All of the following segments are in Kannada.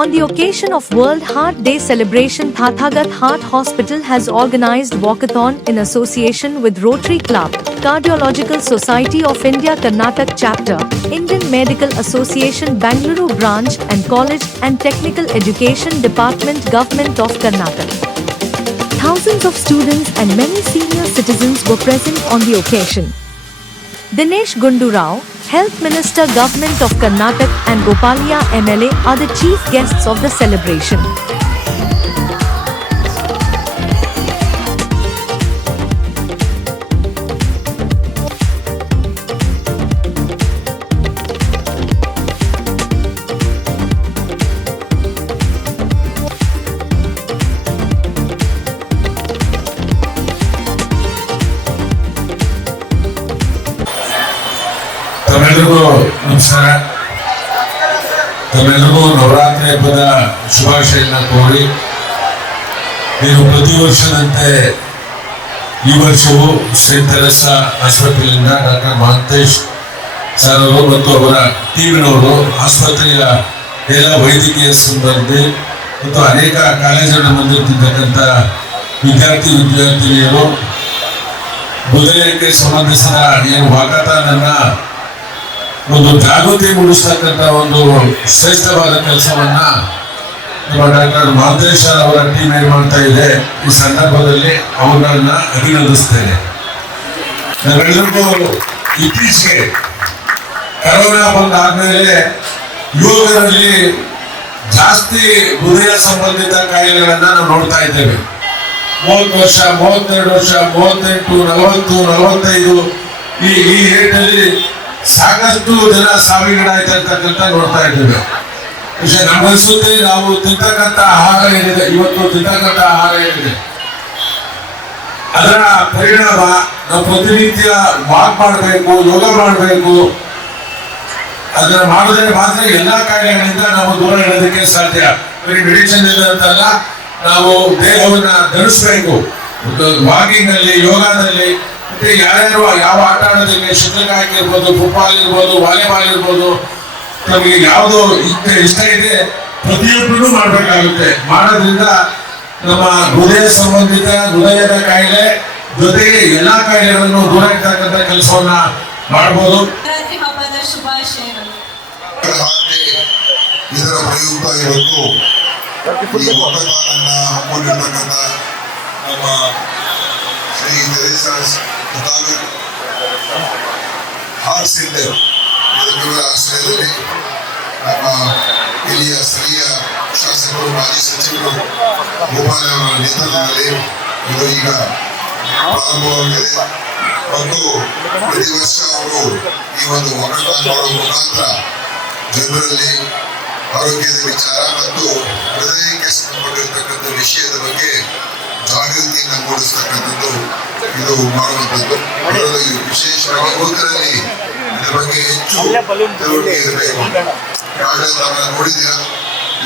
On the occasion of World Heart Day celebration, Thathagat Heart Hospital has organized walkathon in association with Rotary Club, Cardiological Society of India Karnataka Chapter, Indian Medical Association Bangalore Branch and College and Technical Education Department Government of Karnataka. Thousands of students and many senior citizens were present on the occasion. Dinesh Gundu Rao, Health Minister Government of Karnataka and Gopalia MLA are the chief guests of the celebration. ತಮ್ಮೆಲ್ಲರಿಗೂ ನಮಸ್ಕಾರ. ತಮ್ಮೆಲ್ಲರಿಗೂ ನವರಾತ್ರಿ ಹಬ್ಬದ ಶುಭಾಶಯನ ಕೋರಿ, ನೀವು ಪ್ರತಿ ವರ್ಷದಂತೆ ಈ ವರ್ಷವೂ ಶ್ರೀ ತೆರೆಸಾ ಆಸ್ಪತ್ರೆಯಿಂದ ಡಾಕ್ಟರ್ ಮಹಂತೇಶ್ ಸರ್ ಅವರು ಮತ್ತು ಅವರ ಟೀಮಿನವರು ಆಸ್ಪತ್ರೆಯ ಎಲ್ಲ ವೈದ್ಯಕೀಯ ಸಿಬ್ಬಂದಿ ಮತ್ತು ಅನೇಕ ಕಾಲೇಜುಗಳನ್ನು ಬಂದಿರ್ತಿರ್ತಕ್ಕಂಥ ವಿದ್ಯಾರ್ಥಿ ವಿದ್ಯಾರ್ಥಿನಿಯರು. ಹೃದಯಕ್ಕೆ ಸಂಬಂಧಿಸಿದ ಏನು ವಾಕತಾನನ್ನ ಒಂದು ಜಾಗೃತಿ ಮೂಡಿಸ್ತಕ್ಕಂಥ ಒಂದು ಶ್ರೇಷ್ಠವಾದ ಕೆಲಸವನ್ನ ನಮ್ಮ ಡಾಕ್ಟರ್ ಮಹದೇಶ್ ಅವರ ಟೀಮ್ ಏನ್ ಮಾಡ್ತಾ ಇದೆ, ಈ ಸಂದರ್ಭದಲ್ಲಿ ಅವುಗಳನ್ನ ಅಭಿನಂದಿಸ್ತೇನೆ. ನಾವೆಲ್ಲರಿಗೂ ಇತ್ತೀಚೆಗೆ ಕರೋನಾ ಬಂದಾದ್ಮೇಲೆ ಯುವಕರಲ್ಲಿ ಜಾಸ್ತಿ ಹೃದಯ ಸಂಬಂಧಿತ ಕಾಯಿಲೆಗಳನ್ನ ನಾವು ನೋಡ್ತಾ ಇದ್ದೇವೆ. ಮೂವತ್ತು ವರ್ಷ, ಮೂವತ್ತೆರಡು ವರ್ಷ, ಮೂವತ್ತೆಂಟು, ನಲವತ್ತು, ನಲವತ್ತೈದು ಈ ಈ ಏಟಲ್ಲಿ ಸಾಕಷ್ಟು ಜನ ಸಾವಿಗೀಡಾಯ್ತಕ್ಕಂಥ ನೋಡ್ತಾ ಇದ್ದೇವೆ. ವಿಷಯ ನಮಗನ್ಸುತ್ತೆ ನಾವು ತಿಂತಕ್ಕಂಥ ಆಹಾರ ಏನಿದೆ, ಇವತ್ತು ತಿಂತಕ್ಕಂಥ ಆಹಾರ ಏನಿದೆ. ಅದರ ಪರಿಣಾಮ ನಾವು ಪ್ರತಿನಿತ್ಯ ವಾಕ್ ಮಾಡಬೇಕು, ಯೋಗ ಮಾಡಬೇಕು. ಅದನ್ನ ಮಾಡಿದ್ರೆ ಮಾತ್ರ ಎಲ್ಲಾ ಕಾಯಿಲೆಗಳಿಂದ ನಾವು ದೂರ ಇಡೋದಕ್ಕೆ ಸಾಧ್ಯ. ಬರೀ ಮೆಡಿಸಿನ್ ಅಂತಲ್ಲ ನಾವು ದೇಹವನ್ನ ಧರಿಸಬೇಕು. ವಾಕಿಂಗ್ ಅಲ್ಲಿ, ಯೋಗದಲ್ಲಿ ಮತ್ತೆ ಯಾರ್ಯಾರು ಯಾವ ಆಟ ಆಡೋದಿಲ್ಲ ಶಟಲ್ ಆಗಿರ್ಬೋದು ಫುಟ್ಬಾಲ್ ಇರ್ಬೋದು ವಾಲಿಬಾಲ್ ಇರ್ಬೋದು ನಮಗೆ ಯಾವುದು ಇಷ್ಟ ಇಷ್ಟ ಇದೆ ಪ್ರತಿಯೊಬ್ಬರು ಮಾಡಬೇಕಾಗುತ್ತೆ. ಮಾಡೋದ್ರಿಂದ ನಮ್ಮ ಹೃದಯ ಸಂಬಂಧಿತ ಹೃದಯದ ಕಾಯಿಲೆ ಜೊತೆಗೆ ಎಲ್ಲಾ ಕಾಯಿಲೆಗಳನ್ನು ದೂರ ಇರ್ತಕ್ಕಂಥ ಕೆಲಸವನ್ನ ಮಾಡಬಹುದು ಇದರ ಪ್ರಯುಕ್ತ ಇವತ್ತು ಈ ಒಕ್ಕದಾನನ್ನ ಹಮ್ಮಿಕೊಂಡಿರ್ತಕ್ಕಂಥ ನಮ್ಮ ಶ್ರೀ ತೆರೇಸಾಸ್ ಹಾರಿಸಿದ್ದೆವು ಇದರ ಆಶ್ರಯದಲ್ಲಿ ನಮ್ಮ ಹಿರಿಯ ಸ್ಥಳೀಯ ಶಾಸಕರು, ಮಾಜಿ ಸಚಿವರು ಗೋಪಾಲ ಅವರ ನೇತೃತ್ವದಲ್ಲಿ ಇದು ಈಗ ಪ್ರಾರಂಭವಾಗಿದೆ. ಮತ್ತು ಪ್ರತಿ ವರ್ಷ ಅವರು ಈ ಒಂದು ಒಕ್ಕಟಾನ್ ಮಾಡುವ ಮುಖಾಂತರ ಜನರಲ್ಲಿ ಆರೋಗ್ಯದ ವಿಚಾರ ಮತ್ತು ಹೃದಯಕ್ಕೆ ಸಂಬಂಧಪಟ್ಟಿರತಕ್ಕಂಥ ವಿಷಯದ ಬಗ್ಗೆ ಜಾಗೃತಿಯನ್ನು ಮೂಡಿಸ್ತಕ್ಕಂಥದ್ದು ಇದು ಮಾಡುವಂಥದ್ದು. ಅದರಲ್ಲಿ ವಿಶೇಷವಾಗಿ ಯುವಕರಲ್ಲಿ ಇದರ ಬಗ್ಗೆ ಹೆಚ್ಚು ಇರಬೇಕು. ನಾವು ನೋಡಿದ್ದೀರ?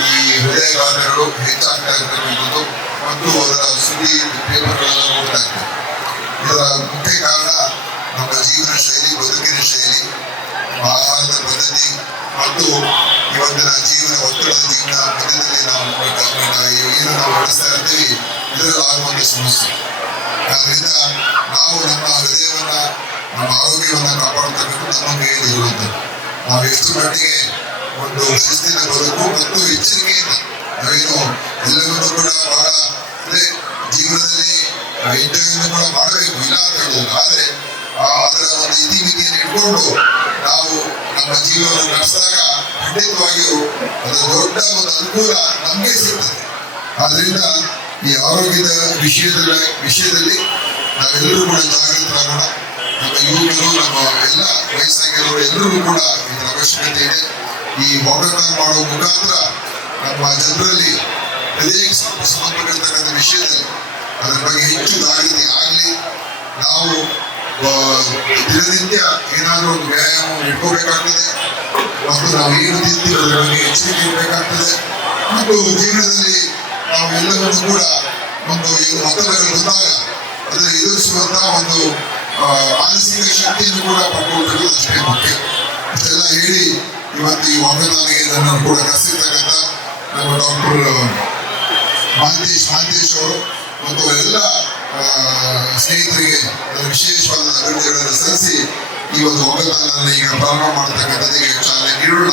ಈ ಹೃದಯಘಾತಗಳು ಹೆಚ್ಚಾಗ್ತಾ ಇರ್ತಕ್ಕಂಥದ್ದು ಮತ್ತು ಅದರ ಸುದ್ದಿ ಪೇಪರ್ಗಳನ್ನು ನೋಡ್ತಾ ಇರ್ತೇವೆ ಇದರ ಮುಖ್ಯ ಕಾರಣ ನಮ್ಮ ಜೀವನ ಶೈಲಿ, ಬದುಕಿನ ಶೈಲಿ ಆಹಾರದ ಪದ್ಧತಿ ಮತ್ತು ಇವತ್ತಿನ ಜೀವನ ಒತ್ತಡದ ಜೀವನ ಮಧ್ಯದಲ್ಲಿ ನಾವು ಏನು ನಾವು ನಡೆಸ್ತಾ ಇರ್ತೀವಿ ಇದರಲ್ಲಿ ಆರೋಗ್ಯ ಸಮಸ್ಯೆ. ಆದ್ರಿಂದ ನಾವು ನಮ್ಮ ಹೃದಯವನ್ನ, ನಮ್ಮ ಆರೋಗ್ಯವನ್ನ ಕಾಪಾಡ್ತಕ್ಕಂಥದ್ದು ನಮ್ಮ ಕೈಯಲ್ಲಿ ಇರುವಂಥದ್ದು. ನಾವು ಎಷ್ಟು ಮಟ್ಟಿಗೆ ಒಂದು ಶಿಸ್ತಿನ ಬದುಕು ಮತ್ತು ಎಚ್ಚರಿಕೆಯಿಂದ, ನಾವೇನು ಎಲ್ಲವನ್ನೂ ಕೂಡ ಬಹಳ, ಅಂದ್ರೆ ಜೀವನದಲ್ಲಿ ಇಂಟರ್ವ್ಯೂ ಕೂಡ ಮಾಡಬೇಕು, ಇಲ್ಲ ಅಂತ ಹೇಳೋದಿಲ್ಲ. ಆದ್ರೆ ಅದರ ಒಂದು ಇತಿಮಿತಿಯನ್ನು ಇಟ್ಕೊಂಡು ನಾವು ನಮ್ಮ ಜೀವನವನ್ನು ನಡೆಸಿದಾಗ ಖಂಡಿತವಾಗಿಯೂ ಅದರ ದೊಡ್ಡ ಒಂದು ಅನುಕೂಲ ನಮಗೆ ಸಿಗ್ತದೆ. ಆದ್ರಿಂದ ಈ ಆರೋಗ್ಯದ ವಿಷಯದ ವಿಷಯದಲ್ಲಿ ನಾವೆಲ್ಲರೂ ಕೂಡ ಜಾಗೃತರಾಗೋಣ. ನಮ್ಮ ಯುವಕರು, ನಮ್ಮ ಎಲ್ಲ ವಯಸ್ಸಾಗಿರೋರು ಎಲ್ಲರಿಗೂ ಕೂಡ ಇದರ ಅವಶ್ಯಕತೆ ಇದೆ. ಈ ವಾಕಥಾನ್ ಮಾಡುವ ಮುಖಾಂತರ ನಮ್ಮ ಜನರಲ್ಲಿ ಹೃದಯಕ್ಕೆ ಸಂಬ- ಸಂಬಂಧಪಟ್ಟಿರ್ತಕ್ಕಂಥ ವಿಷಯದಲ್ಲಿ ಅದರ ಬಗ್ಗೆ ಹೆಚ್ಚು ಜಾಗೃತಿ ಆಗಲಿ. ನಾವು ದಿನನಿತ್ಯ ಏನಾದರೂ ಒಂದು ವ್ಯಾಯಾಮ ಇಟ್ಕೋಬೇಕಾಗ್ತದೆ. ಮತ್ತು ನಾವು ಏನು ತಿಂತೀವಿ ಅದರ ಬಗ್ಗೆ ಎಚ್ಚರಿಕೆ ಇರಬೇಕಾಗ್ತದೆ ಮತ್ತು ಜೀವನದಲ್ಲಿ ನಾವು ಎಲ್ಲವನ್ನು ಕೂಡ ಒಂದು ಏನು ಒತ್ತಡಗಳು ಬಂದಾಗ ಅದನ್ನು ಎದುರಿಸುವಂತಹ ಒಂದು ಮಾನಸಿಕ ಶಕ್ತಿಯನ್ನು ಕೂಡ ಪಡ್ಕೊಳ್ಬೇಕು ಅಷ್ಟೇ ಮುಖ್ಯ. ಹೇಳಿ ಇವತ್ತು ಈ ವಾಗ್ದಾನಿಗೆ ನನ್ನನ್ನು ಕೂಡ ಕರೆಸಿರ್ತಕ್ಕಂಥ ನಮ್ಮ ಡಾಕ್ಟರ್ ಮಹಂತೇಶ್ ಮಹಂತೇಶ್ ಅವರು ಮತ್ತು ಎಲ್ಲ ಸ್ನೇಹಿತರಿಗೆ ವಿಶೇಷವಾದ ಅಭಿವೃದ್ಧಿಗಳನ್ನು ಸಲ್ಲಿಸಿ ಈ ಒಂದು ಒಕ್ಕಲತನವನ್ನು ಈಗ ಪ್ರಾರಂಭ ಮಾಡತಕ್ಕಂಥದ್ದಕ್ಕೆ ಚಾಲನೆ ನೀಡೋಣ.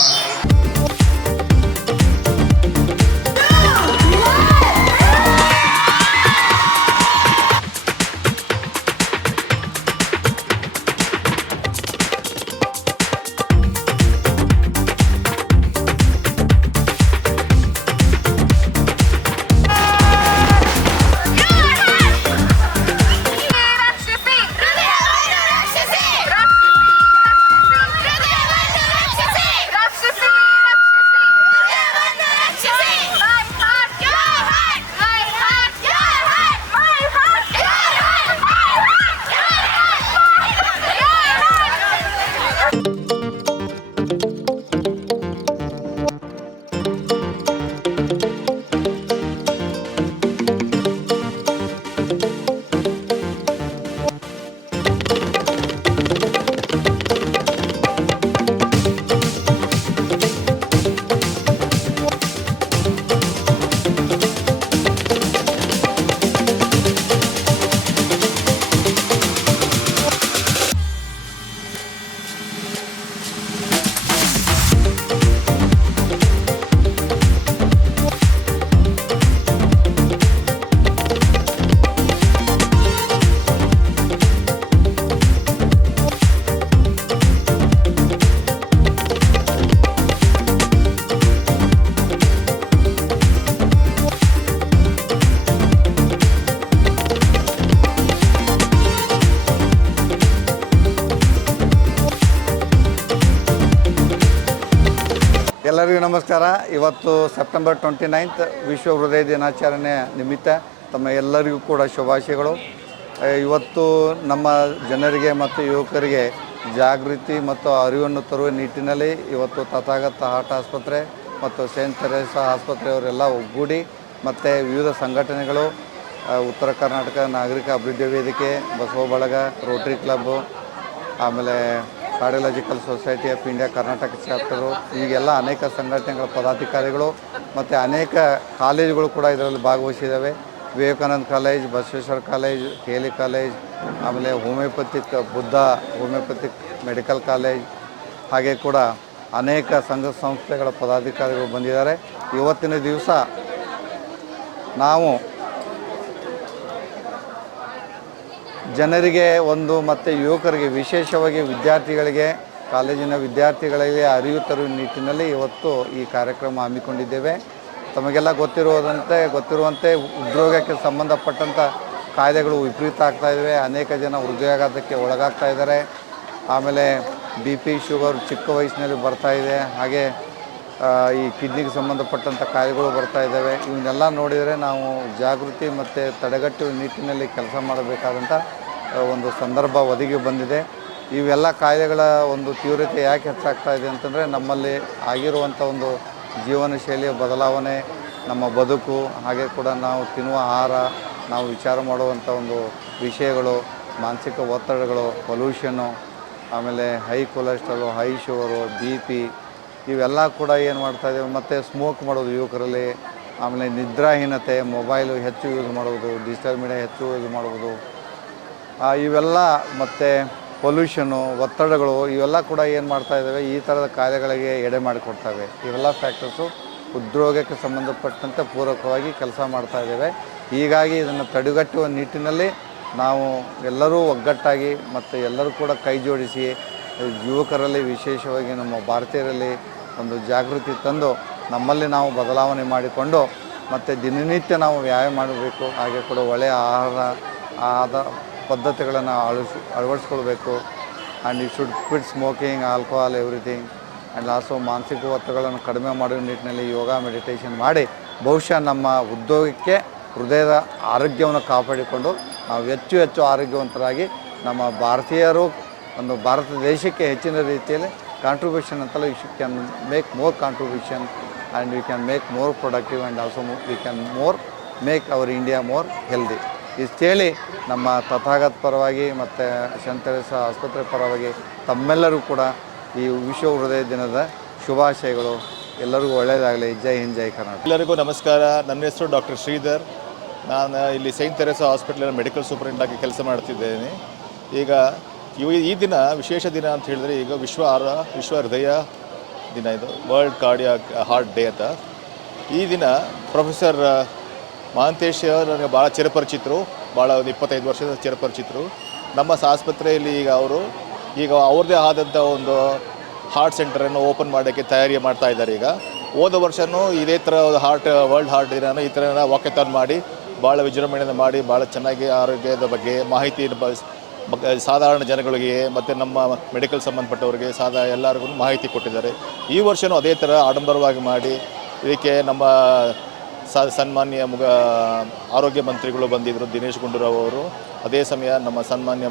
ಎಲ್ಲರಿಗೂ ನಮಸ್ಕಾರ. ಇವತ್ತು ಸೆಪ್ಟೆಂಬರ್ ಟ್ವೆಂಟಿ ನೈನ್ತ್ ವಿಶ್ವ ಹೃದಯ ದಿನಾಚರಣೆ ನಿಮಿತ್ತ ತಮ್ಮ ಎಲ್ಲರಿಗೂ ಕೂಡ ಶುಭಾಶಯಗಳು. ಇವತ್ತು ನಮ್ಮ ಜನರಿಗೆ ಮತ್ತು ಯುವಕರಿಗೆ ಜಾಗೃತಿ ಮತ್ತು ಅರಿವನ್ನು ತರುವ ನಿಟ್ಟಿನಲ್ಲಿ ಇವತ್ತು ತಥಾಗತ ಹಾರ್ಟ್ ಆಸ್ಪತ್ರೆ ಮತ್ತು ಸೇಂಟ್ ತೆರೇಸ ಆಸ್ಪತ್ರೆಯವರೆಲ್ಲ ಒಗ್ಗೂಡಿ ಮತ್ತು ವಿವಿಧ ಸಂಘಟನೆಗಳು ಉತ್ತರ ಕರ್ನಾಟಕ ನಾಗರಿಕ ಅಭಿವೃದ್ಧಿ ವೇದಿಕೆ, ಬಸವ ಬಳಗ, ರೋಟರಿ ಕ್ಲಬ್ಬು ಆಮೇಲೆ cardiological society of India Karnataka chapter, ಈಗೆಲ್ಲ ಅನೇಕ ಸಂಘಟನೆಗಳ ಪದಾಧಿಕಾರಿಗಳು ಮತ್ತು ಅನೇಕ ಕಾಲೇಜುಗಳು ಕೂಡ ಇದರಲ್ಲಿ ಭಾಗವಹಿಸಿದ್ದಾವೆ. ವಿವೇಕಾನಂದ ಕಾಲೇಜ್, ಬಸವೇಶ್ವರ ಕಾಲೇಜ್, ಕೇಲಿ ಕಾಲೇಜ್, ಆಮೇಲೆ homeopathic Buddha homeopathic medical college ಹಾಗೆ ಕೂಡ ಅನೇಕ ಸಂಘ ಸಂಸ್ಥೆಗಳ ಪದಾಧಿಕಾರಿಗಳು ಬಂದಿದ್ದಾರೆ. ಇವತ್ತಿನ ದಿವಸ ನಾವು ಜನರಿಗೆ ಒಂದು ಮತ್ತು ಯುವಕರಿಗೆ, ವಿಶೇಷವಾಗಿ ವಿದ್ಯಾರ್ಥಿಗಳಿಗೆ, ಕಾಲೇಜಿನ ವಿದ್ಯಾರ್ಥಿಗಳಿಗೆ ಅರಿವು ತರುವ ನಿಟ್ಟಿನಲ್ಲಿ ಇವತ್ತು ಈ ಕಾರ್ಯಕ್ರಮ ಹಮ್ಮಿಕೊಂಡಿದ್ದೇವೆ. ತಮಗೆಲ್ಲ ಗೊತ್ತಿರುವುದಂತೆ, ಗೊತ್ತಿರುವಂತೆ ಉದ್ಯೋಗಕ್ಕೆ ಸಂಬಂಧಪಟ್ಟಂಥ ಕಾಯ್ದೆಗಳು ವಿಪರೀತ ಆಗ್ತಾ ಇದ್ದಾವೆ. ಅನೇಕ ಜನ ಹೃದಯಾಘಾತಕ್ಕೆ ಒಳಗಾಗ್ತಾ ಇದ್ದಾರೆ. ಆಮೇಲೆ ಬಿ ಪಿ ಶುಗರ್ ಚಿಕ್ಕ ವಯಸ್ಸಿನಲ್ಲಿ ಬರ್ತಾ ಇದೆ. ಹಾಗೆ ಈ ಕಿಡ್ನಿಗೆ ಸಂಬಂಧಪಟ್ಟಂಥ ಕಾಯಿಲೆಗಳು ಬರ್ತಾ ಇದ್ದಾವೆ. ಇವನ್ನೆಲ್ಲ ನೋಡಿದರೆ ನಾವು ಜಾಗೃತಿ ಮತ್ತು ತಡೆಗಟ್ಟುವ ನಿಟ್ಟಿನಲ್ಲಿ ಕೆಲಸ ಮಾಡಬೇಕಾದಂಥ ಒಂದು ಸಂದರ್ಭ ಒದಗಿ ಬಂದಿದೆ. ಇವೆಲ್ಲ ಕಾಯಿಲೆಗಳ ಒಂದು ತೀವ್ರತೆ ಯಾಕೆ ಹೆಚ್ಚಾಗ್ತಾ ಇದೆ ಅಂತಂದರೆ ನಮ್ಮಲ್ಲಿ ಆಗಿರುವಂಥ ಒಂದು ಜೀವನ ಶೈಲಿಯ ಬದಲಾವಣೆ, ನಮ್ಮ ಬದುಕು, ಹಾಗೆ ಕೂಡ ನಾವು ತಿನ್ನುವ ಆಹಾರ, ನಾವು ವಿಚಾರ ಮಾಡುವಂಥ ಒಂದು ವಿಷಯಗಳು, ಮಾನಸಿಕ ಒತ್ತಡಗಳು, ಪೊಲ್ಯೂಷನ್ನು, ಆಮೇಲೆ high cholesterol, high sugar, B P ಇವೆಲ್ಲ ಕೂಡ ಏನು ಮಾಡ್ತಾ ಇದ್ದೇವೆ ಮತ್ತು ಸ್ಮೋಕ್ ಮಾಡೋದು ಯುವಕರಲ್ಲಿ, ಆಮೇಲೆ ನಿದ್ರಾಹೀನತೆ ಮೊಬೈಲು ಹೆಚ್ಚು ಯೂಸ್ ಮಾಡುವುದು ಡಿಜಿಟಲ್ ಮೀಡಿಯಾ ಹೆಚ್ಚು ಯೂಸ್ ಮಾಡುವುದು. ಇವೆಲ್ಲ ಮತ್ತು ಪೊಲ್ಯೂಷನು ಒತ್ತಡಗಳು, ಇವೆಲ್ಲ ಕೂಡ ಏನು ಮಾಡ್ತಾ ಇದ್ದಾವೆ ಈ ಥರದ ಕಾರ್ಯಗಳಿಗೆ ಎಡೆ ಮಾಡಿಕೊಡ್ತವೆ. ಇವೆಲ್ಲ ಫ್ಯಾಕ್ಟರ್ಸು ಉದ್ಯೋಗಕ್ಕೆ ಸಂಬಂಧಪಟ್ಟಂತೆ ಪೂರಕವಾಗಿ ಕೆಲಸ ಮಾಡ್ತಾ ಇದ್ದೇವೆ ಹೀಗಾಗಿ ಇದನ್ನು ತಡೆಗಟ್ಟುವ ನಿಟ್ಟಿನಲ್ಲಿ ನಾವು ಎಲ್ಲರೂ ಒಗ್ಗಟ್ಟಾಗಿ ಮತ್ತು ಎಲ್ಲರೂ ಕೂಡ ಕೈ ಜೋಡಿಸಿ, ಯುವಕರಲ್ಲಿ ವಿಶೇಷವಾಗಿ ನಮ್ಮ ಭಾರತೀಯರಲ್ಲಿ ಒಂದು ಜಾಗೃತಿ ತಂದು ನಮ್ಮಲ್ಲಿ ನಾವು ಬದಲಾವಣೆ ಮಾಡಿಕೊಂಡು ಮತ್ತು ದಿನನಿತ್ಯ ನಾವು ವ್ಯಾಯಾಮ ಮಾಡಬೇಕು. ಹಾಗೆ ಕೂಡ ಒಳ್ಳೆಯ ಆಹಾರ ಆದ ಪದ್ಧತಿಗಳನ್ನು ಅಳಿಸ್ ಅಳವಡಿಸ್ಕೊಳ್ಬೇಕು. And you should quit smoking alcohol everything and also ಮಾನಸಿಕ ಒತ್ತಡಗಳನ್ನು ಕಡಿಮೆ ಮಾಡುವ ನಿಟ್ಟಿನಲ್ಲಿ ಯೋಗ ಮೆಡಿಟೇಷನ್ ಮಾಡಿ ಬಹುಶಃ ನಮ್ಮ ಉದ್ಯೋಗಕ್ಕೆ ಹೃದಯದ ಆರೋಗ್ಯವನ್ನು ಕಾಪಾಡಿಕೊಂಡು ನಾವು ಹೆಚ್ಚು ಹೆಚ್ಚು ಆರೋಗ್ಯವಂತರಾಗಿ ನಮ್ಮ ಭಾರತೀಯರು ಒಂದು ಭಾರತ ದೇಶಕ್ಕೆ ಹೆಚ್ಚಿನ ರೀತಿಯಲ್ಲಿ ಕಾಂಟ್ರಿಬ್ಯೂಷನ್ ಅಂತಲ್ಲ you can make more contribution and you can make more productive and also you can more make our India more healthy ಇಷ್ಟೇಳಿ ನಮ್ಮ ತಥಾಗತ್ ಪರವಾಗಿ ಮತ್ತು ಶಂತರೇಸ ಆಸ್ಪತ್ರೆ ಪರವಾಗಿ ತಮ್ಮೆಲ್ಲರೂ ಕೂಡ ಈ ವಿಶ್ವ ಹೃದಯ ದಿನದ ಶುಭಾಶಯಗಳು. ಎಲ್ಲರಿಗೂ ಒಳ್ಳೆಯದಾಗಲಿ. ಜೈ ಹಿಂದ್, ಜೈ ಕರ್ನಾಟಕ. ಎಲ್ಲರಿಗೂ ನಮಸ್ಕಾರ. ನನ್ನ ಹೆಸರು ಡಾಕ್ಟರ್ ಶ್ರೀಧರ್. ನಾನು ಇಲ್ಲಿ saint Teresa hospital medical superintendent ಆಗಿ ಕೆಲಸ ಮಾಡ್ತಿದ್ದೇನೆ. ಈಗ ಈ ದಿನ, ವಿಶೇಷ ದಿನ ಅಂತ ಹೇಳಿದ್ರೆ ಈಗ ವಿಶ್ವ ಆರ, ವಿಶ್ವ ಹೃದಯ ದಿನ ಇದು. ವರ್ಲ್ಡ್ ಕಾರ್ಡಿಯಾ ಹಾರ್ಟ್ ಡೇ ಅಂತ. ಈ ದಿನ ಪ್ರೊಫೆಸರ್ ಮಹಾಂತೇಶ್ ನನಗೆ ಭಾಳ ಚಿರಪರಿಚಿತರು, ಭಾಳ ಒಂದು ಇಪ್ಪತ್ತೈದು ವರ್ಷದ ಚಿರಪರಿಚಿತರು. ನಮ್ಮ ಆಸ್ಪತ್ರೆಯಲ್ಲಿ ಈಗ ಅವರು, ಈಗ ಅವ್ರದ್ದೇ ಆದಂಥ ಒಂದು ಹಾರ್ಟ್ ಸೆಂಟರನ್ನು ಓಪನ್ ಮಾಡೋಕ್ಕೆ ತಯಾರಿ ಮಾಡ್ತಾ ಇದ್ದಾರೆ ಈಗ. ಹೋದ ವರ್ಷವೂ ಇದೇ ಥರ ಹಾರ್ಟ್ ವರ್ಲ್ಡ್ ಹಾರ್ಟ್ ದಿನ ಈ ಥರ ವಾಕೆಥಾನ್ ಮಾಡಿ, ಭಾಳ ವಿಜೃಂಭಣೆಯನ್ನು ಮಾಡಿ, ಭಾಳ ಚೆನ್ನಾಗಿ ಆರೋಗ್ಯದ ಬಗ್ಗೆ ಮಾಹಿತಿ ಸಾಧಾರಣ ಜನಗಳಿಗೆ ಮತ್ತು ನಮ್ಮ ಮೆಡಿಕಲ್ ಸಂಬಂಧಪಟ್ಟವರಿಗೆ ಸಾದಾ, ಎಲ್ಲರಿಗೂ ಮಾಹಿತಿ ಕೊಟ್ಟಿದ್ದಾರೆ. ಈ ವರ್ಷವೂ ಅದೇ ಥರ ಆಡಂಬರವಾಗಿ ಮಾಡಿ, ಇದಕ್ಕೆ ನಮ್ಮ ಸ ಸನ್ಮಾನ್ಯ ಮುಗ ಆರೋಗ್ಯ ಮಂತ್ರಿಗಳು ಬಂದಿದ್ದರು ದಿನೇಶ್ ಗುಂಡೂರಾವ್ ಅವರು. ಅದೇ ಸಮಯ ನಮ್ಮ ಸನ್ಮಾನ್ಯ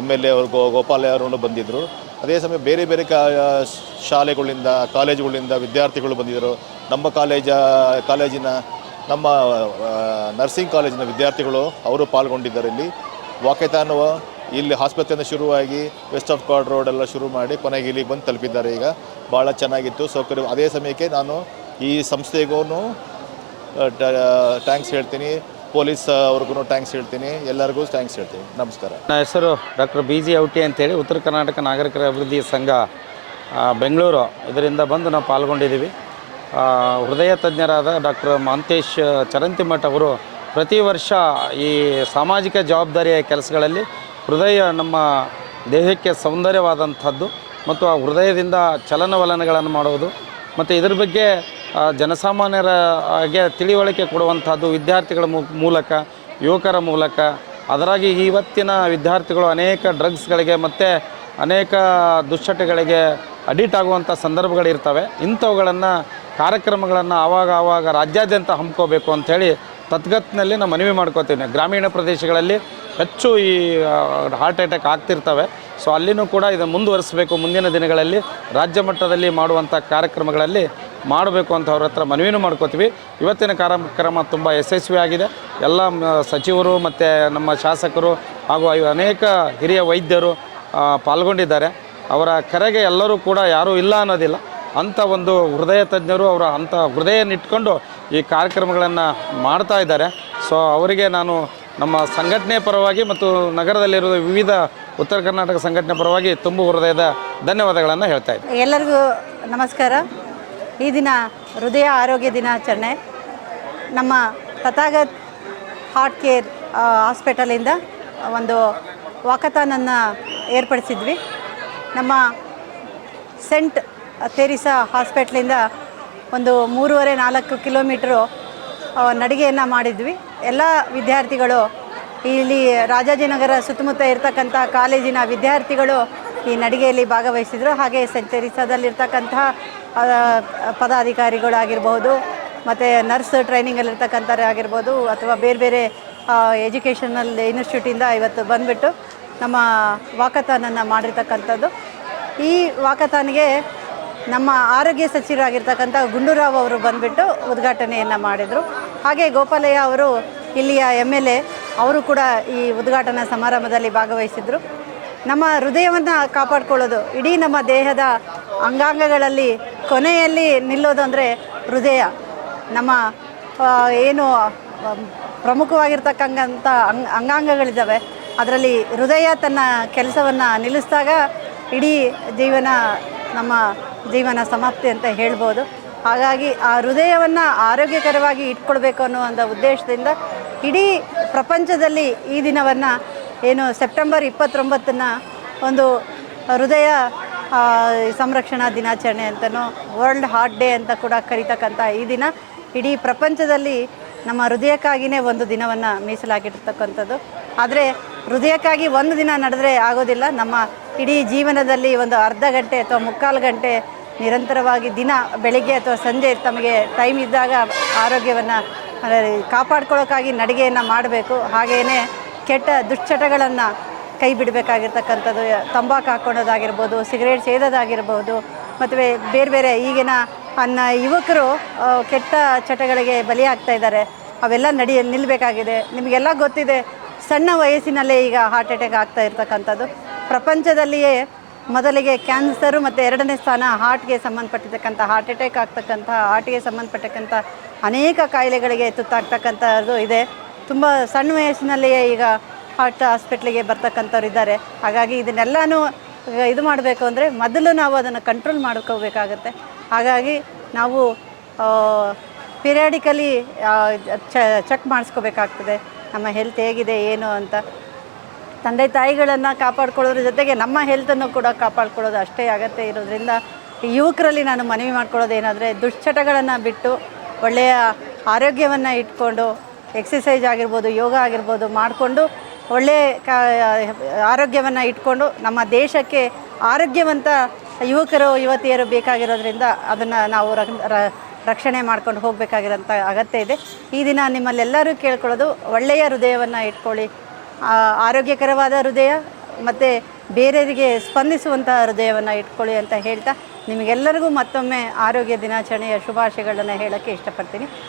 ಎಂ ಎಲ್ ಎ ಅವರು ಗೋ ಗೋಪಾಲ ಅವರು ಬಂದಿದ್ದರು ಅದೇ ಸಮಯ ಬೇರೆ ಬೇರೆ ಕಾ ಶಾಲೆಗಳಿಂದ, ಕಾಲೇಜುಗಳಿಂದ ವಿದ್ಯಾರ್ಥಿಗಳು ಬಂದಿದ್ದರು. ನಮ್ಮ ಕಾಲೇಜ ಕಾಲೇಜಿನ ನಮ್ಮ ನರ್ಸಿಂಗ್ ಕಾಲೇಜಿನ ವಿದ್ಯಾರ್ಥಿಗಳು ಅವರು ಪಾಲ್ಗೊಂಡಿದ್ದಾರೆ ಇಲ್ಲಿ. ವಾಕೆತಾನುವ ಇಲ್ಲಿ ಆಸ್ಪತ್ರೆಯಿಂದ ಶುರುವಾಗಿ ವೆಸ್ಟ್ ಆಫ್ ಕಾರ್ಡ್ ರೋಡೆಲ್ಲ ಶುರು ಮಾಡಿ ಕೊನೆಗೆ ಇಲ್ಲಿಗೆ ಬಂದು ತಲುಪಿದ್ದಾರೆ ಈಗ. ಭಾಳ ಚೆನ್ನಾಗಿತ್ತು, ಸೌಕರ್ಯ ಅದೇ ಸಮಯಕ್ಕೆ ನಾನು ಈ ಸಂಸ್ಥೆಗೂ ಟ್ಯಾಂಕ್ಸ್ ಹೇಳ್ತೀನಿ. ಪೊಲೀಸ್ ಅವ್ರಿಗೂ ಟ್ಯಾಂಕ್ಸ್ ಹೇಳ್ತೀನಿ. ಎಲ್ಲರಿಗೂ ಟ್ಯಾಂಕ್ಸ್ ಹೇಳ್ತೀನಿ. ನಮಸ್ಕಾರ. ನನ್ನ ಹೆಸರು ಡಾಕ್ಟರ್ ಬಿ ಜಿ ಔಟಿ ಅಂತೇಳಿ ಉತ್ತರ ಕರ್ನಾಟಕ ನಾಗರಿಕರ ಅಭಿವೃದ್ಧಿ ಸಂಘ ಬೆಂಗಳೂರು. ಇದರಿಂದ ಬಂದು ನಾವು ಪಾಲ್ಗೊಂಡಿದ್ದೀವಿ. ಹೃದಯ ತಜ್ಞರಾದ ಡಾಕ್ಟರ್ ಮಾಂತೇಶ್ ಚರಂತಿಮಠ್ ಅವರು ಪ್ರತಿ ವರ್ಷ ಈ ಸಾಮಾಜಿಕ ಜವಾಬ್ದಾರಿಯ ಕೆಲಸಗಳಲ್ಲಿ ಹೃದಯ ನಮ್ಮ ದೇಹಕ್ಕೆ ಸೌಂದರ್ಯವಾದಂಥದ್ದು ಮತ್ತು ಆ ಹೃದಯದಿಂದ ಚಲನವಲನಗಳನ್ನು ಮಾಡುವುದು ಮತ್ತು ಇದ್ರ ಬಗ್ಗೆ ಜನಸಾಮಾನ್ಯರ, ಹಾಗೆ ತಿಳಿವಳಿಕೆ ಕೊಡುವಂಥದ್ದು ವಿದ್ಯಾರ್ಥಿಗಳ ಮೂಲಕ, ಯುವಕರ ಮೂಲಕ. ಅದರಾಗಿ ಇವತ್ತಿನ ವಿದ್ಯಾರ್ಥಿಗಳು ಅನೇಕ ಡ್ರಗ್ಸ್ಗಳಿಗೆ ಮತ್ತು ಅನೇಕ ದುಶ್ಚಟಗಳಿಗೆ ಅಡಿಟ್ ಆಗುವಂಥ ಸಂದರ್ಭಗಳಿರ್ತವೆ. ಇಂಥವುಗಳನ್ನು, ಕಾರ್ಯಕ್ರಮಗಳನ್ನು ಆವಾಗ ಆವಾಗ ರಾಜ್ಯಾದ್ಯಂತ ಹಮ್ಮಿಕೋಬೇಕು ಅಂಥೇಳಿ ತದ್ಗತ್ನಲ್ಲಿ ನಾನು ಮನವಿ ಮಾಡ್ಕೋತೀನಿ. ಗ್ರಾಮೀಣ ಪ್ರದೇಶಗಳಲ್ಲಿ ಹೆಚ್ಚು ಈ ಹಾರ್ಟ್ ಅಟ್ಯಾಕ್ ಆಗ್ತಿರ್ತವೆ. ಸೊ ಅಲ್ಲಿನೂ ಕೂಡ ಇದನ್ನು ಮುಂದುವರಿಸಬೇಕು. ಮುಂದಿನ ದಿನಗಳಲ್ಲಿ ರಾಜ್ಯ ಮಟ್ಟದಲ್ಲಿ ಮಾಡುವಂಥ ಕಾರ್ಯಕ್ರಮಗಳಲ್ಲಿ ಮಾಡಬೇಕು ಅಂತ ಅವ್ರ ಹತ್ರ ಮನವಿನೂ ಮಾಡ್ಕೋತೀವಿ. ಇವತ್ತಿನ ಕಾರ್ಯಕ್ರಮ ತುಂಬ ಯಶಸ್ವಿಯಾಗಿದೆ ಎಲ್ಲ ಸಚಿವರು ಮತ್ತು ನಮ್ಮ ಶಾಸಕರು ಹಾಗೂ ಅನೇಕ ಹಿರಿಯ ವೈದ್ಯರು ಪಾಲ್ಗೊಂಡಿದ್ದಾರೆ. ಅವರ ಕರೆಗೆ ಎಲ್ಲರೂ ಕೂಡ ಯಾರೂ ಇಲ್ಲ ಅನ್ನೋದಿಲ್ಲ. ಅಂಥ ಒಂದು ಹೃದಯ ತಜ್ಞರು ಅವರ ಅಂಥ ಹೃದಯನಿಟ್ಕೊಂಡು ಈ ಕಾರ್ಯಕ್ರಮಗಳನ್ನು ಮಾಡ್ತಾ ಇದ್ದಾರೆ. ಸೊ ಅವರಿಗೆ ನಾನು ನಮ್ಮ ಸಂಘಟನೆ ಪರವಾಗಿ ಮತ್ತು ನಗರದಲ್ಲಿರುವ ವಿವಿಧ ಉತ್ತರ ಕರ್ನಾಟಕ ಸಂಘಟನೆ ಪರವಾಗಿ ತುಂಬ ಹೃದಯದ ಧನ್ಯವಾದಗಳನ್ನು ಹೇಳ್ತಾ ಇದ್ದೀನಿ. ಎಲ್ಲರಿಗೂ ನಮಸ್ಕಾರ. ಈ ದಿನ ಹೃದಯ ಆರೋಗ್ಯ ದಿನಾಚರಣೆ. ನಮ್ಮ ತಥಾಗತ್ ಹಾರ್ಟ್ ಕೇರ್ ಹಾಸ್ಪಿಟಲಿಂದ ಒಂದು ವಾಕಥಾನನ್ನು ಏರ್ಪಡಿಸಿದ್ವಿ. ನಮ್ಮ ಸೆಂಟ್ ಥೇರಿಸಾ ಹಾಸ್ಪಿಟ್ಲಿಂದ ಒಂದು ಮೂರುವರೆ ನಾಲ್ಕು ಕಿಲೋಮೀಟ್ರು ನಡಿಗೆಯನ್ನು ಮಾಡಿದ್ವಿ. ಎಲ್ಲ ವಿದ್ಯಾರ್ಥಿಗಳು, ಇಲ್ಲಿ ರಾಜಾಜಿನಗರ ಸುತ್ತಮುತ್ತ ಇರ್ತಕ್ಕಂಥ ಕಾಲೇಜಿನ ವಿದ್ಯಾರ್ಥಿಗಳು ಈ ನಡಿಗೆಯಲ್ಲಿ ಭಾಗವಹಿಸಿದರು. ಹಾಗೆ ಸೆಂಟ್ ತೆರಿಸಾದಲ್ಲಿರ್ತಕ್ಕಂತಹ ಮತ್ತು ನರ್ಸ್ ಟ್ರೈನಿಂಗಲ್ಲಿರ್ತಕ್ಕಂಥ ಆಗಿರ್ಬೋದು, ಅಥವಾ ಬೇರೆ ಬೇರೆ ಎಜುಕೇಷನಲ್ ಇನ್ಸ್ಟಿಟ್ಯೂಟಿಂದ ಇವತ್ತು ಬಂದುಬಿಟ್ಟು ನಮ್ಮ ವಾಕಥಾನನ್ನು ಮಾಡಿರ್ತಕ್ಕಂಥದ್ದು. ಈ ವಾಕಥಾನ್ಗೆ ನಮ್ಮ ಆರೋಗ್ಯ ಸಚಿವರಾಗಿರ್ತಕ್ಕಂಥ ಗುಂಡೂರಾವ್ ಅವರು ಬಂದುಬಿಟ್ಟು ಉದ್ಘಾಟನೆಯನ್ನು ಮಾಡಿದರು. ಹಾಗೆ ಗೋಪಾಲಯ್ಯ ಅವರು ಇಲ್ಲಿಯ ಎಂ ಎಲ್ ಎ, ಅವರು ಕೂಡ ಈ ಉದ್ಘಾಟನಾ ಸಮಾರಂಭದಲ್ಲಿ ಭಾಗವಹಿಸಿದರು. ನಮ್ಮ ಹೃದಯವನ್ನು ಕಾಪಾಡ್ಕೊಳ್ಳೋದು, ಇಡೀ ನಮ್ಮ ದೇಹದ ಅಂಗಾಂಗಗಳಲ್ಲಿ, ಕೊನೆಯಲ್ಲಿ ನಿಲ್ಲೋದು ಅಂದರೆ ಹೃದಯ. ನಮ್ಮ ಏನು ಪ್ರಮುಖವಾಗಿರ್ತಕ್ಕಂಥ ಅಂಗ್, ಅಂಗಾಂಗಗಳಿದ್ದಾವೆ. ಅದರಲ್ಲಿ ಹೃದಯ ತನ್ನ ಕೆಲಸವನ್ನು ನಿಲ್ಲಿಸಿದಾಗ ಇಡೀ ಜೀವನ ನಮ್ಮ ಜೀವನ ಸಮಾಪ್ತಿ ಅಂತ ಹೇಳ್ಬೋದು. ಹಾಗಾಗಿ ಆ ಹೃದಯವನ್ನು ಆರೋಗ್ಯಕರವಾಗಿ ಇಟ್ಕೊಳ್ಬೇಕು ಅನ್ನೋ ಒಂದು ಉದ್ದೇಶದಿಂದ ಇಡೀ ಪ್ರಪಂಚದಲ್ಲಿ ಈ ದಿನವನ್ನು ಏನು ಸೆಪ್ಟೆಂಬರ್ ಇಪ್ಪತ್ತೊಂಬತ್ತನ್ನು ಒಂದು ಹೃದಯ ಸಂರಕ್ಷಣಾ ದಿನಾಚರಣೆ ಅಂತಲೂ ವರ್ಲ್ಡ್ ಹಾರ್ಟ್ ಡೇ ಅಂತ ಕೂಡ ಕರೀತಕ್ಕಂಥ ಈ ದಿನ ಇಡೀ ಪ್ರಪಂಚದಲ್ಲಿ ನಮ್ಮ ಹೃದಯಕ್ಕಾಗಿಯೇ ಒಂದು ದಿನವನ್ನು ಮೀಸಲಾಗಿರ್ತಕ್ಕಂಥದ್ದು. ಆದರೆ ಹೃದಯಕ್ಕಾಗಿ ಒಂದು ದಿನ ನಡೆದ್ರೆ ಆಗೋದಿಲ್ಲ. ನಮ್ಮ ಇಡೀ ಜೀವನದಲ್ಲಿ ಒಂದು ಅರ್ಧ ಗಂಟೆ ಅಥವಾ ಮುಕ್ಕಾಲು ಗಂಟೆ ನಿರಂತರವಾಗಿ ದಿನ, ಬೆಳಿಗ್ಗೆ ಅಥವಾ ಸಂಜೆ ತಮಗೆ ಟೈಮ್ ಇದ್ದಾಗ ಆರೋಗ್ಯವನ್ನು ಕಾಪಾಡ್ಕೊಳ್ಳೋಕ್ಕಾಗಿ ನಡಿಗೆಯನ್ನು ಮಾಡಬೇಕು. ಹಾಗೆಯೇ ಕೆಟ್ಟ ದುಶ್ಚಟಗಳನ್ನು ಕೈ ಬಿಡಬೇಕಾಗಿರ್ತಕ್ಕಂಥದ್ದು, ತಂಬಾಕು ಹಾಕ್ಕೊಳೋದಾಗಿರ್ಬೋದು ಸಿಗರೇಟ್ ಸೇದೋದಾಗಿರ್ಬೋದು ಮತ್ತು ಬೇರೆ ಬೇರೆ ಈಗಿನ ಅನ್ನ ಯುವಕರು ಕೆಟ್ಟ ಚಟಗಳಿಗೆ ಬಲಿಯಾಗ್ತಾ ಇದ್ದಾರೆ. ಅವೆಲ್ಲ ನಡಿ ನಿಲ್ಲಬೇಕಾಗಿದೆ ನಿಮಗೆಲ್ಲ ಗೊತ್ತಿದೆ, ಸಣ್ಣ ವಯಸ್ಸಿನಲ್ಲೇ ಈಗ ಹಾರ್ಟ್ ಅಟ್ಯಾಕ್ ಆಗ್ತಾ ಇರ್ತಕ್ಕಂಥದ್ದು. ಪ್ರಪಂಚದಲ್ಲಿಯೇ ಮೊದಲಿಗೆ ಕ್ಯಾನ್ಸರು ಮತ್ತು ಎರಡನೇ ಸ್ಥಾನ ಹಾರ್ಟ್ಗೆ ಸಂಬಂಧಪಟ್ಟಿರ್ತಕ್ಕಂಥ ಹಾರ್ಟ್ ಅಟ್ಯಾಕ್ ಆಗ್ತಕ್ಕಂಥ ಹಾರ್ಟ್ಗೆ ಸಂಬಂಧಪಟ್ಟಕ್ಕಂಥ ಅನೇಕ ಕಾಯಿಲೆಗಳಿಗೆ ತುತ್ತಾಗ್ತಕ್ಕಂಥದ್ದು ಇದೆ. ತುಂಬ ಸಣ್ಣ ವಯಸ್ಸಿನಲ್ಲಿಯೇ ಈಗ ಹಾರ್ಟ್ ಹಾಸ್ಪಿಟ್ಲಿಗೆ ಬರ್ತಕ್ಕಂಥವ್ರು ಇದ್ದಾರೆ. ಹಾಗಾಗಿ ಇದನ್ನೆಲ್ಲನೂ ಇದು ಮಾಡಬೇಕು ಅಂದರೆ ಮೊದಲು ನಾವು ಅದನ್ನು ಕಂಟ್ರೋಲ್ ಮಾಡ್ಕೋಬೇಕಾಗತ್ತೆ. ಹಾಗಾಗಿ ನಾವು ಪಿರಿಯಾಡಿಕಲಿ ಚೆಕ್ ಮಾಡಿಸ್ಕೋಬೇಕಾಗ್ತದೆ. ನಮ್ಮ ಹೆಲ್ತ್ ಹೇಗಿದೆ, ಏನು ಅಂತ. ತಂದೆ ತಾಯಿಗಳನ್ನು ಕಾಪಾಡ್ಕೊಳ್ಳೋದ್ರ ಜೊತೆಗೆ ನಮ್ಮ ಹೆಲ್ತನ್ನು ಕೂಡ ಕಾಪಾಡ್ಕೊಳ್ಳೋದು ಅಷ್ಟೇ ಅಗತ್ಯ ಇರೋದ್ರಿಂದ ಯುವಕರಲ್ಲಿ ನಾನು ಮನವಿ ಮಾಡ್ಕೊಳ್ಳೋದು ಏನಾದರೆ ದುಶ್ಚಟಗಳನ್ನು ಬಿಟ್ಟು ಒಳ್ಳೆಯ ಆರೋಗ್ಯವನ್ನು ಇಟ್ಕೊಂಡು ಎಕ್ಸಸೈಸ್ ಆಗಿರ್ಬೋದು, ಯೋಗ ಆಗಿರ್ಬೋದು ಮಾಡಿಕೊಂಡು ಒಳ್ಳೆಯ ಕ, ಆರೋಗ್ಯವನ್ನು ಇಟ್ಕೊಂಡು ನಮ್ಮ ದೇಶಕ್ಕೆ ಆರೋಗ್ಯವಂತ ಯುವಕರು, ಯುವತಿಯರು ಬೇಕಾಗಿರೋದ್ರಿಂದ ಅದನ್ನು ನಾವು ರಕ್ಷಣೆ ಮಾಡ್ಕೊಂಡು ಹೋಗಬೇಕಾಗಿರೋಂಥ ಅಗತ್ಯ ಇದೆ. ಈ ದಿನ ನಿಮ್ಮಲ್ಲೆಲ್ಲರೂ ಕೇಳ್ಕೊಳ್ಳೋದು ಒಳ್ಳೆಯ ಹೃದಯವನ್ನು ಇಟ್ಕೊಳ್ಳಿ ಆರೋಗ್ಯಕರವಾದ ಹೃದಯ ಮತ್ತು ಬೇರೆಯವರಿಗೆ ಸ್ಪಂದಿಸುವಂಥ ಹೃದಯವನ್ನು ಇಟ್ಕೊಳ್ಳಿ ಅಂತ ಹೇಳ್ತಾ ನಿಮಗೆಲ್ಲರಿಗೂ ಮತ್ತೊಮ್ಮೆ ಆರೋಗ್ಯ ದಿನಾಚರಣೆಯ ಶುಭಾಶಯಗಳನ್ನು ಹೇಳೋಕ್ಕೆ ಇಷ್ಟಪಡ್ತೀನಿ.